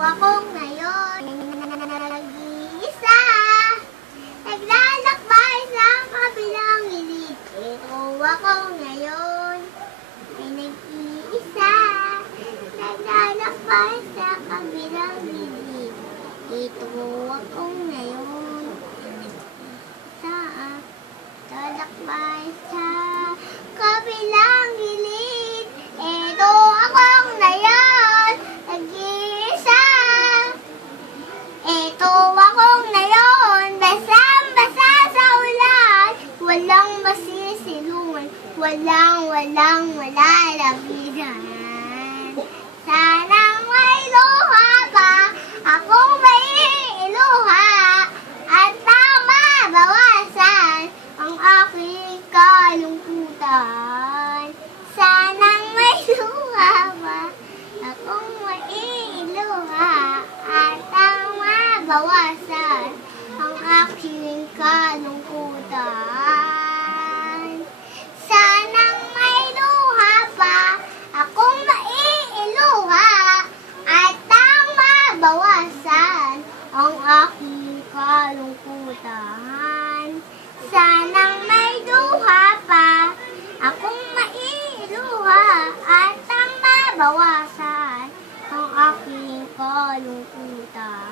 ako ngayon, nag-iisa, naglalakbay sa kabilang gilid. Ito ako ngayon, ay nag-iisa, naglalakbay sa kabilang gilid. Ito ako ngayon, ay nag-iisa, naglalakbay sa kabilang gilid. Ito ako ngayon, nag-iisa. Ito ako ngayon, basang-basa sa ulan. Walang masisilungan, walang malalapitan. Sanang may luha pa, akong may iluha. At tama bawasan ang aking kalungkutan. Sanang may luha pa, akong mailuha at ang mabawasan ang aking kalungkutan. Sanang may luha pa, akong mailuha at ang mabawasan ang aking kalungkutan. Sanang may luha pa, akong mailuha at ang mabawasan ang aking kalungkutan.